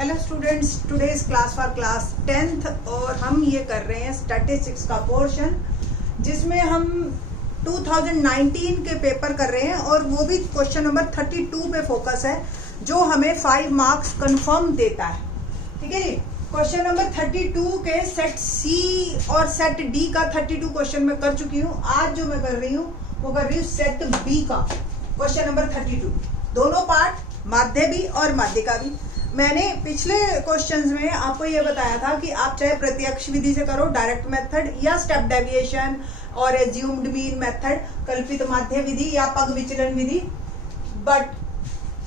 Hello students, today's class for class 10th और हम ये कर रहे हैं स्टैटिस्टिक्स का पोर्शन जिसमें हम 2019 के पेपर कर रहे हैं और वो भी क्वेश्चन नंबर 32 पे फोकस है जो हमें 5 मार्क्स कंफर्म देता है। ठीक है जी। क्वेश्चन नंबर 32 के सेट सी और सेट डी का 32 क्वेश्चन मैं कर चुकी हूँ। आज जो मैं कर रही हूँ वो कर रही हूँ सेट बी का क्वेश्चन नंबर 32, दोनों पार्ट, माध्य भी और माध्यिका भी। मैंने पिछले क्वेश्चंस में आपको ये बताया था कि आप चाहे प्रत्यक्ष विधि से करो, डायरेक्ट मेथड, या स्टेप डेविएशन और एज्यूम्ड मीन मेथड, कल्पित माध्य विधि या पग विचलन विधि। बट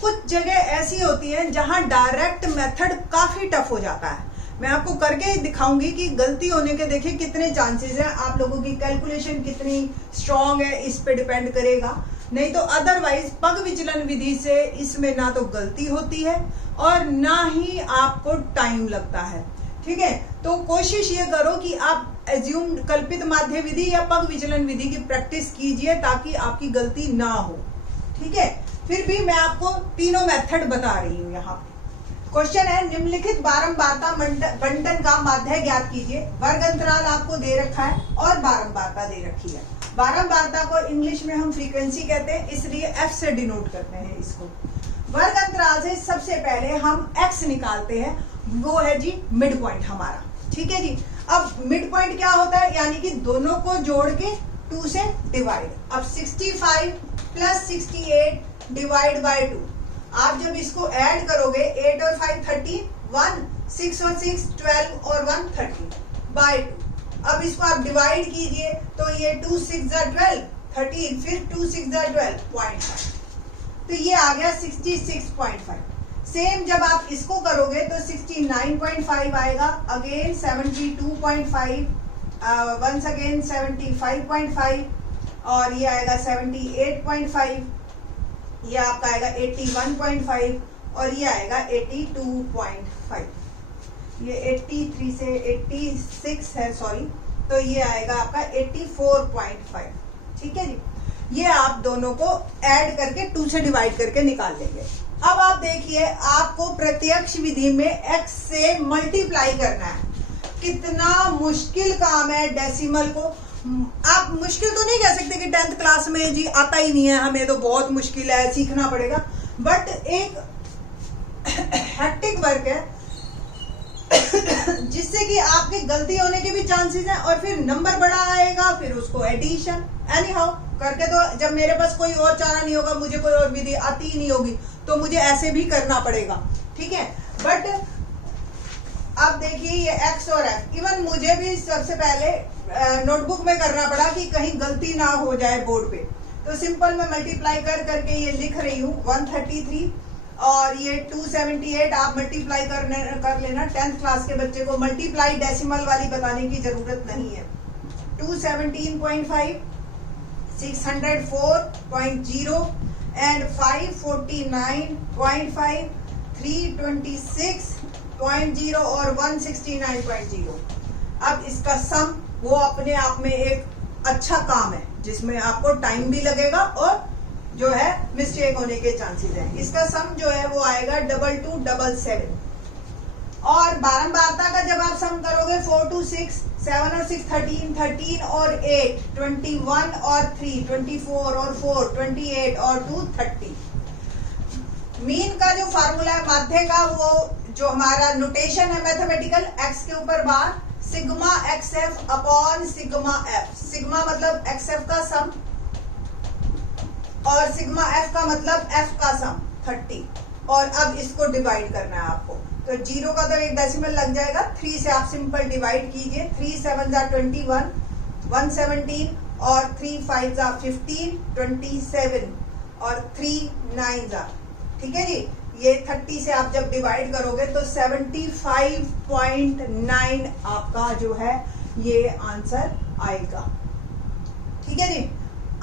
कुछ जगह ऐसी होती हैं जहां डायरेक्ट मेथड काफी टफ हो जाता है। मैं आपको करके दिखाऊंगी कि गलती होने के देखिए कितने चांसेस हैं, आप लोगों की कैलकुलेशन कितनी स्ट्रांग है इस पे डिपेंड करेगा। नहीं तो अदरवाइज पग विचलन विधि से इसमें ना तो गलती होती है और ना ही आपको टाइम लगता है। ठीक है, तो कोशिश ये करो कि आप एज्यूम कल्पित माध्य विधि या पग विचलन विधि की प्रैक्टिस कीजिए ताकि आपकी गलती ना हो। ठीक है, फिर भी मैं आपको तीनों मेथड बता रही हूँ। यहाँ क्वेश्चन है, निम्नलिखित बारंबारता बंटन का माध्य ज्ञात कीजिए। वर्ग अंतराल आपको दे रखा है और बारंबारता दे रखी है। बारंबारता को इंग्लिश में हम फ्रीक्वेंसी कहते हैं, इसलिए एफ से डिनोट करते हैं इसको। वर्ग अंतराल से सबसे पहले हम एक्स निकालते हैं, वो है जी मिड पॉइंट हमारा। ठीक है जी। अब मिड पॉइंट क्या होता है, यानी कि दोनों को जोड़ के 2 से डिवाइड। अब 65 प्लस 68 डिवाइड बाय 2। आप जब इसको ऐड करोगे 8 और 5 13, 1 6 और 6 12 और 1 13 बाय 2। अब इसको आप डिवाइड कीजिए तो ये 2 6 12 13, फिर 2 6 12 0.5, तो ये आ गया 66.5। सेम जब आप इसको करोगे तो 69.5 आएगा, अगेन 72.5, वंस अगेन 75.5 और ये आएगा 78.5, ये आपका आएगा 81.5 और ये आएगा 82.5। ये 83 से 86 है, सॉरी, तो ये आएगा आपका 84.5। ठीक है जी। ये आप दोनों को ऐड करके 2 से डिवाइड करके निकाल लेंगे। अब आप देखिए, आपको प्रत्यक्ष विधि में x से मल्टीप्लाई करना है। कितना मुश्किल काम है डेसिमल को। आप मुश्किल तो नहीं कह सकते कि 10th क्लास में जी आता ही नहीं है, हमें तो बहुत मुश्किल है, सीखना पड़ेगा। बट एक हेक्टिक वर्क है जिससे कि आपके गलती होने के भी चांसेस हैं और फिर नंबर बड़ा आएगा, फिर उसको एडिशन एनी हाउ करके, तो जब मेरे पास कोई और चारा नहीं होगा, मुझे कोई और विधि आती ही नहीं होगी, तो मुझे ऐसे भी करना पड़ेगा। ठीक है, बट अब देखिए ये x और f, इवन मुझे भी सबसे पहले नोटबुक में करना पड़ा कि कहीं गलती ना हो जाए बोर्ड पे। तो सिंपल मैं मल्टीप्लाई कर करके ये लिख रही हूँ 133 और ये 278। आप मल्टीप्लाई कर लेना, 10th क्लास के बच्चे को मल्टीप्लाई डेसिमल वाली बताने की जरूरत नहीं है। 217.5, 604.0 एंड 549.5, 326.0 और 169.0 अब इसका सम वो अपने आप में एक अच्छा काम है जिसमें आपको टाइम भी लगेगा और जो है मिस्टेक होने के चांसेस हैं। इसका सम जो है वो आएगा 2277। और बारंबारता का जब आप सम करोगे 4 2 6, 7 और 6 13, 13 और 8 21 और 3 24 और 4 28 और 2 30। मीन का जो फार्मूला है माध्य का, वो जो हमारा नोटेशन है मैथमेटिकल, एक्स के ऊपर bar, sigma XF upon sigma F. Sigma मतलब एक्सएफ का सम और सिग्मा एफ का मतलब एफ का सम 30। और अब इसको डिवाइड करना है आपको, तो 0 का तो एक डेसिमल लग जाएगा, 3 से आप सिंपल डिवाइड कीजिए। 3 7 21, 117 और 3 5 15, 27 और 3 9। ठीक है जी। ये 30 से आप जब डिवाइड करोगे तो 75.9 आपका जो है ये आंसर आएगा। ठीक है जी।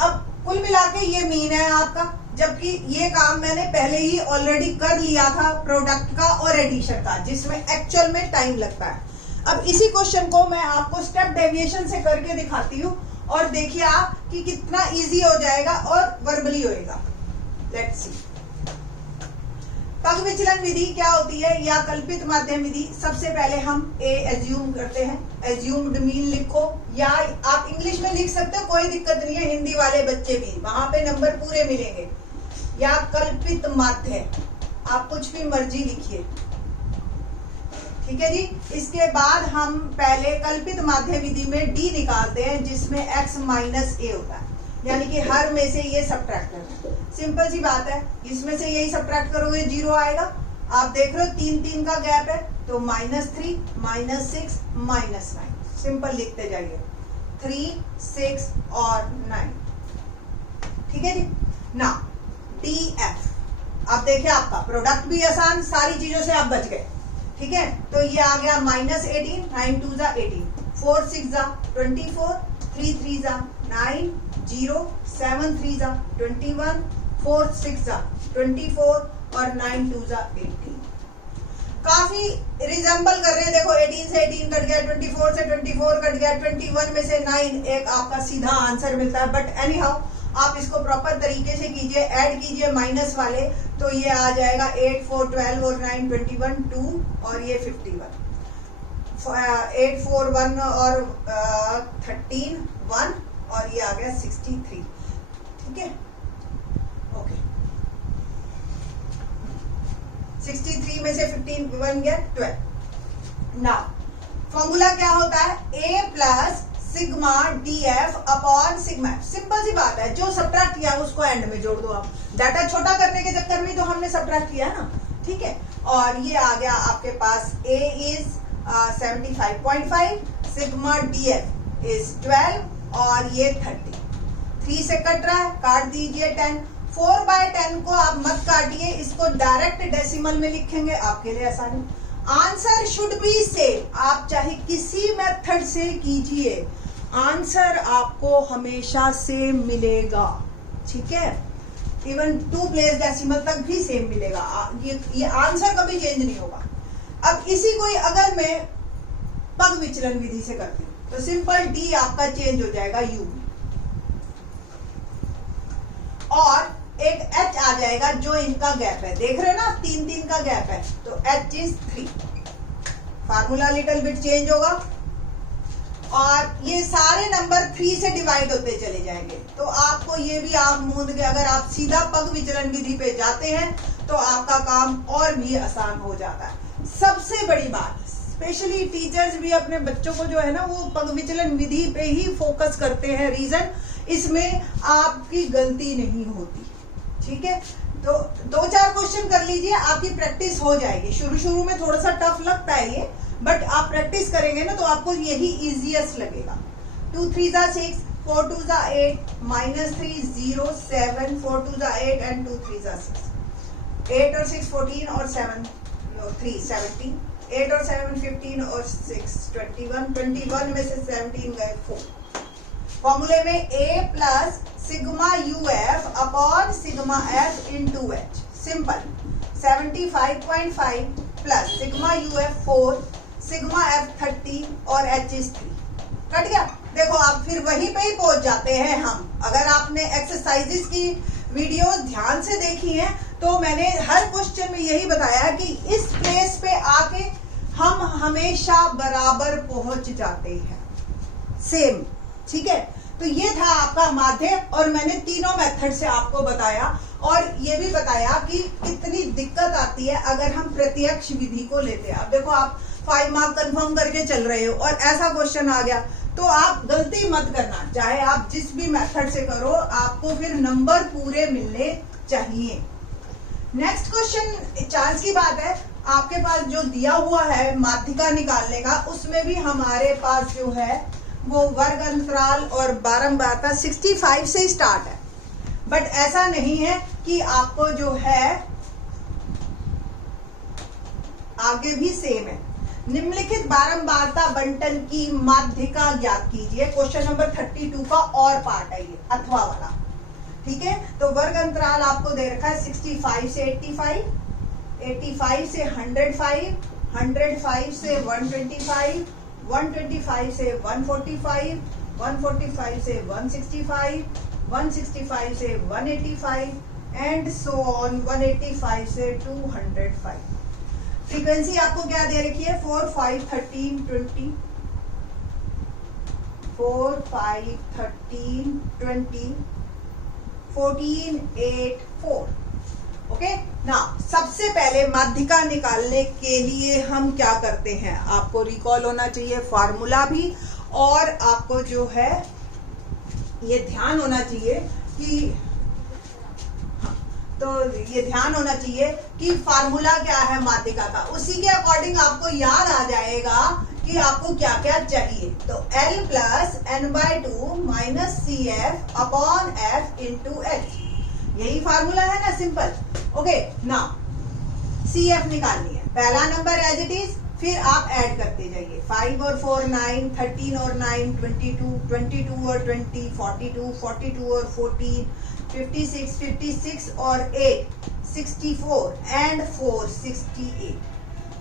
अब कुल मिला के ये मीन है आपका, जबकि ये काम मैंने पहले ही ऑलरेडी कर लिया था प्रोडक्ट का और एडिशन का, जिसमें एक्चुअल में टाइम लगता है। अब इसी क्वेश्चन को मैं आपको स्टेप डेविएशन से करके दिखाती हूँ और देखिए आप कि कितना इजी हो जाएगा और वर्बली होएगा। Let's see. पग पग विचलन विधि क्या होती है या कल्पित माध्यम विधि? सबसे पहले हम ए एज्यूम करते हैं, एज्यूम्ड मीन लिखो, या आप इंग्लिश में लिख सकते हो, कोई दिक्कत नहीं है, हिंदी वाले बच्चे भी, वहां पे नंबर पूरे मिलेंगे। या कल्पित माध्य, आप कुछ भी मर्जी लिखिए, ठीक है जी। इसके बाद हम पहले कल्पित माध्य विधि में डी निकालते हैं, जिसमें x माइनस ए होता है, यानी कि हर में से ये सब्ट्रैक्ट करना है। सिंपल सी बात है, इसमें से यही सब्ट्रैक्ट करोगे 0 आएगा। आप देख रहे हो 3 का गैप है, तो -3, -6, -9, सिंपल लिखते जाइए, 3, 6 और 9, ठीक है जी ना। DF, आप देखिए आपका प्रोडक्ट भी आसान, सारी चीजों से आप बच गए, ठीक है। तो ये आ गया -18, 9 2 जा 18, 4 6 जा 24, 3 3 जा 9, 0 7 3 जा 21, 4 6 जा 24 और 9 2 जा 18। काफी रिजेंबल कर रहे हैं, देखो 18 से 18 कट गया, 24 से 24 कट गया, 21 में से 9, एक आपका सीधा आंसर मिलता है। बट एनी हाउ आप इसको प्रॉपर तरीके से कीजिए, ऐड कीजिए माइनस वाले, तो ये आ जाएगा 8 4 12 और 9 21 2 और ये 51, 8 4 1 और 13 1 और ये आ गया 63, ठीक है। ओके, 63 में से 15 बन गया 12। नाउ फॉर्मूला क्या होता है? a plus sigma df upon sigma f। Simple सी बात है, जो सब्ट्रैक्ट किया उसको एंड में जोड़ दो। आप डाटा छोटा करने के चक्कर में तो हमने सब्ट्रैक्ट किया ना, ठीक है। और ये आ गया आपके पास a is 75.5, sigma df is 12 और ये 30। 3 से कट रहा है, काट दीजिए 10। 4/10 को आप मत काटिए, इसको डायरेक्ट डेसिमल में लिखेंगे, आपके लिए आसानी। आंसर शुड बी सेम, आप चाहे किसी मेथड से कीजिए, आंसर आपको हमेशा सेम मिलेगा, ठीक है। इवन 2 प्लेस डेसिमल तक भी सेम मिलेगा, ये आंसर कभी चेंज नहीं होगा। अब इसी को अगर मैं पग विचलन विधि से करती हूँ तो सिंपल डी आपका चेंज हो जाएगा यू में, और एक h आ जाएगा जो इनका गैप है, देख रहे हो ना 3 3 का गैप है, तो h is 3। Formula little bit change होगा और ये सारे नंबर 3 से डिवाइड होते चले जाएंगे। तो आपको ये भी आप मूंद के, अगर आप सीधा पग विचलन विधि पे जाते हैं तो आपका काम और भी आसान हो जाता है। सबसे बड़ी बात, स्पेशली टीचर्स भी अपने बच्चों को जो है ना वो पग विचलन विधि पे ही फोकस करते हैं, रीजन इसमें आपकी गलती नहीं होती, ठीक है। तो 2-4 क्वेश्चन कर लीजिए, आपकी प्रैक्टिस हो जाएगी। शुरू में थोड़ा सा टफ लगता है ये, बट आप प्रैक्टिस करेंगे ना तो आपको यही इजीएस्ट लगेगा। 2 3 जा 6, 4 2 जा 8, -3 0 7, 4 2 जा 8 एंड 2 3 जा 6, 8 और 6 14 और 7 3 17, 8 और 7 15 और 6 21, 21 में से 17 गए 4। फॉर्मूले में a plus sigma uf upon sigma f into h, simple. 75.5 plus sigma uf 4, sigma f 30 और h इज 3। कट गया। देखो आप फिर वहीं पे ही पहुंच जाते हैं हम। अगर आपने एक्सरसाइजेस की वीडियोस ध्यान से देखी हैं तो मैंने हर क्वेश्चन में यही बताया कि इस प्लेस पे आके हम हमेशा बराबर पहुंच जाते हैं, सेम, ठीक है। तो ये था आपका माध्य, और मैंने तीनों मेथड से आपको बताया, और ये भी बताया कि कितनी दिक्कत आती है अगर हम प्रत्यक्ष विधि को लेते हैं। अब देखो आप 5 मार्क कंफर्म करके चल रहे हो और ऐसा क्वेश्चन आ गया तो आप गलती मत करना, चाहे आप जिस भी मेथड से करो, आपको फिर नंबर पूरे मिलने चाहिए। नेक्स्ट क्वेश्चन, चांस की बात है, आपके पास जो दिया हुआ है माध्यिका निकालने का, उसमें भी हमारे पास जो है वो वर्ग अंतराल और बारंबारता 65 से स्टार्ट है, बट ऐसा नहीं है कि आपको जो है आगे भी सेम है। निम्नलिखित बारंबारता बंटन की माध्यिका ज्ञात कीजिए। क्वेश्चन नंबर 32 का और पार्ट है ये, अथवा वाला, ठीक है। तो वर्ग अंतराल आपको दे रखा है 65 से 85, 85 से 105, 105 से 125, 125 से 145, 145 से 165, 165 से 185, एंड सो ऑन 185 से 205। फ्रीक्वेंसी आपको क्या दे रखी है? 4, 5, 13, 20, 4, 5, 13, 20, 14, 8, 4। ओके ना, सबसे पहले माध्यिका निकालने के लिए हम क्या करते हैं? आपको रिकॉल होना चाहिए फार्मूला भी, और आपको जो है ये ध्यान होना चाहिए कि तो ये ध्यान होना चाहिए कि फार्मूला क्या है माध्यिका का, उसी के अकॉर्डिंग आपको याद आ जाएगा कि आपको क्या क्या चाहिए। तो L plus n/2 minus CF upon F into H, यही फार्मूला है ना, सिंपल। ओके ना, CF निकालनी है, पहला नंबर एज इट इज, फिर आप ऐड करते जाइए। 5 और 4 9, 13 और 9 22, 22 और 20 42, 42 और 14 56, 56 और 8 64 एंड 4 68।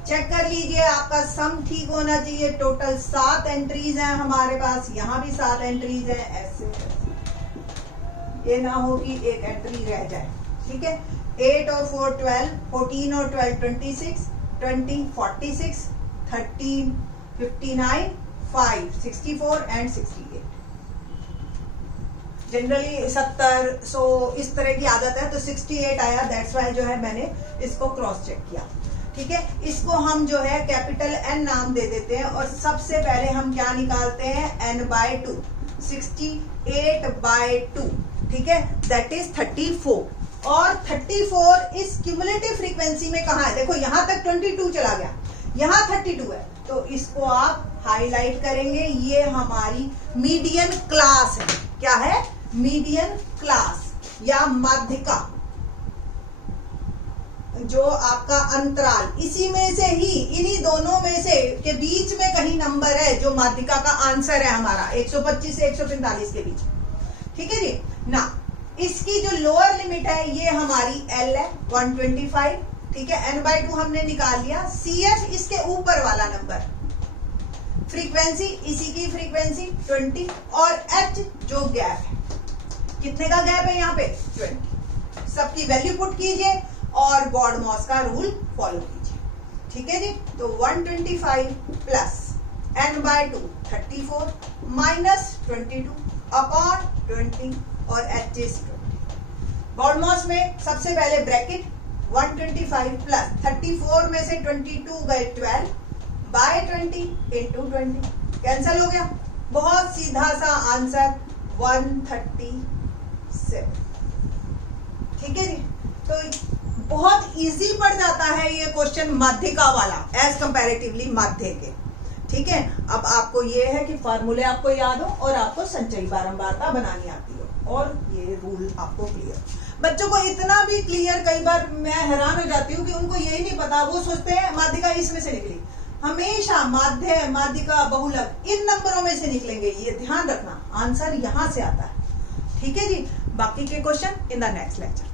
चेक कर लीजिए, आपका सम ठीक होना चाहिए। टोटल 7 एंट्रीज हैं हमारे पास, यहाँ भी 7 एंट्रीज हैं। ऐसे ये ना हो कि एक एंट्री रह जाए, ठीक है। 8 और 4 12, 14 और 12 26, 20 46, 13 59, 5 64 एंड 68। जनरली 70 100 इस तरह की आदत है, तो 68 आया, दैट्स वाई जो है मैंने इसको क्रॉस चेक किया, ठीक है। इसको हम जो है कैपिटल N नाम दे देते हैं, और सबसे पहले हम क्या निकालते हैं? n/2, 68/2, ठीक है, दैट इज 34। और 34 इस क्यूमुलेटिव फ्रीक्वेंसी में कहाँ है? देखो यहाँ तक 22 चला गया, यहाँ 32 है, तो इसको आप हाईलाइट करेंगे। ये हमारी मीडियन क्लास है। क्या है? मीडियन क्लास या माध्यिका, जो आपका अंतराल, इसी में से ही, इन्हीं दोनों में से के बीच में कहीं नंबर है जो माध्यिका का आंसर है हमारा, 125 से 145 के बीच, ठीक है जी ना। इसकी जो लोअर लिमिट है ये हमारी L है 125, ठीक है। n/2 हमने निकाल लिया। CF इसके ऊपर वाला नंबर, फ्रीक्वेंसी इसी की फ्रीक्वेंसी 20, और H जो गैप है, कितने का गैप है यहाँ पे? 20। सबकी वैल्यू पुट कीजिए और बॉर्डमॉस का रूल फॉलो कीजिए, ठीक है जी। तो 125 प्लस n/2 34 माइनस 22 अपॉन 20 और H is 20। बॉर्डमॉस में सबसे पहले ब्रैकेट 125 प्लस 34 में से 22 गए 12 बाय 20 इंटू 20, कैंसल हो गया। बहुत सीधा सा आंसर 137, ठीक है जी। तो बहुत इजी पड़ जाता है ये क्वेश्चन माध्यिका वाला एज कंपैरेटिवली माध्य के, ठीक है। अब आपको ये है कि फार्मूले आपको याद हो और आपको संचयी बारंबारता बनानी आती हो, और ये रूल आपको क्लियर। बच्चों को इतना भी क्लियर, कई बार मैं हैरान हो जाती हूँ कि उनको यही नहीं पता, वो सोचते हैं माध्यिका इसमें से निकली। हमेशा माध्य, माध्यिका, बहुलक इन नंबरों में से निकलेंगे, ये ध्यान रखना। आंसर यहां से आता है, ठीक है जी। बाकी के question in the next lecture.